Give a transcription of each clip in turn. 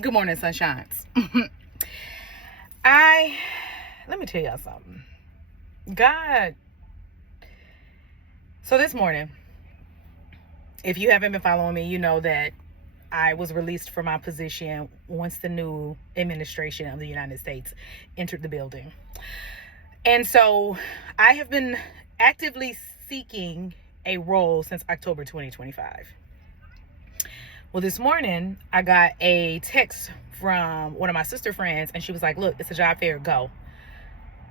Good morning, sunshines. Let me tell y'all something. God, so this morning, if you haven't been following me, you know that I was released from my position once the new administration of the United States entered the building. And so I have been actively seeking a role since October 2025. Well, this morning I got a text from one of my sister friends, and she was like, look, it's a job fair, go.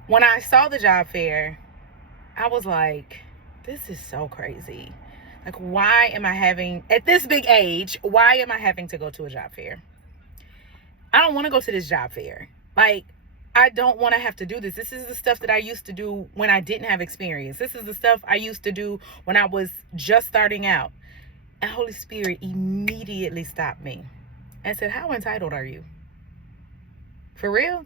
When I saw the job fair, I was like, this is so crazy. Like, why am I having, at this big age, why am I having to go to a job fair? I don't want to go to this job fair. Like, I don't want to have to do this. This is the stuff that I used to do when I didn't have experience. This is the stuff I used to do when I was just starting out. And Holy Spirit immediately stopped me and said, how entitled are you? For real?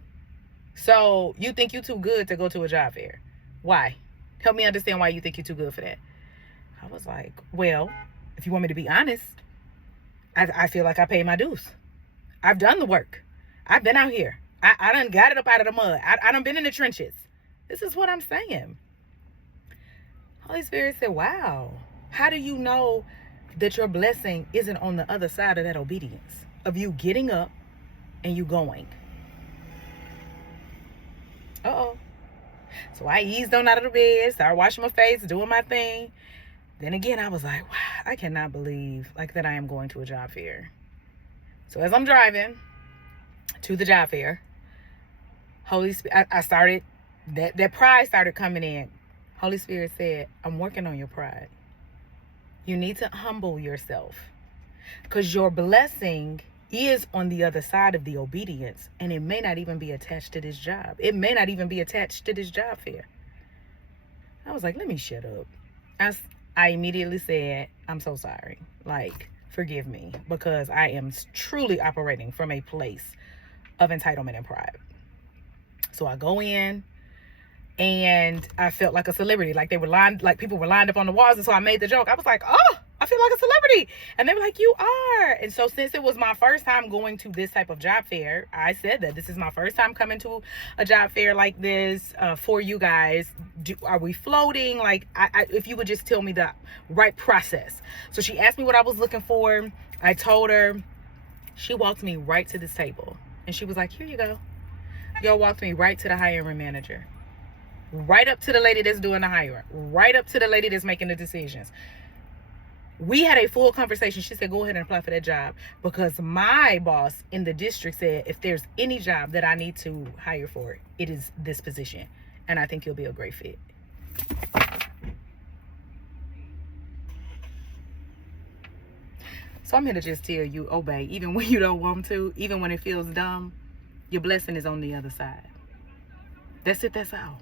So you think you're too good to go to a job fair? Why? Help me understand why you think you're too good for that. I was like, well, if you want me to be honest, I feel like I paid my dues. I've done the work. I've been out here. I done got it up out of the mud. I done been in the trenches. This is what I'm saying. Holy Spirit said, wow, how do you know that your blessing isn't on the other side of that obedience, of you getting up and you going? Uh-oh. So I eased on out of the bed, started washing my face, doing my thing. Then again, I was like, wow, I cannot believe like that I am going to a job fair. So as I'm driving to the job fair, Holy Spirit, I started, that pride started coming in. Holy Spirit said, I'm working on your pride. You need to humble yourself, because your blessing is on the other side of the obedience, and it may not even be attached to this job. It may not even be attached to this job fair. I was like, let me shut up. I immediately said, I'm so sorry. Like, forgive me, because I am truly operating from a place of entitlement and pride. So I go in, and I felt like a celebrity. Like people were lined up on the walls. And so I made the joke. I was like, oh, I feel like a celebrity. And they were like, you are. And so since it was my first time going to this type of job fair, I said that this is my first time coming to a job fair like this for you guys. Are we floating? Like, if you would just tell me the right process. So she asked me what I was looking for. I told her. She walked me right to this table. And she was like, here you go. Y'all walked me right to the hiring manager. Right up to the lady that's doing the hiring, right up to the lady that's making the decisions. We had a full conversation. She said, go ahead and apply for that job, because my boss in the district said, if there's any job that I need to hire for, it is this position. And I think you'll be a great fit. So I'm here to just tell you, obey, even when you don't want to, even when it feels dumb. Your blessing is on the other side. That's it. That's all.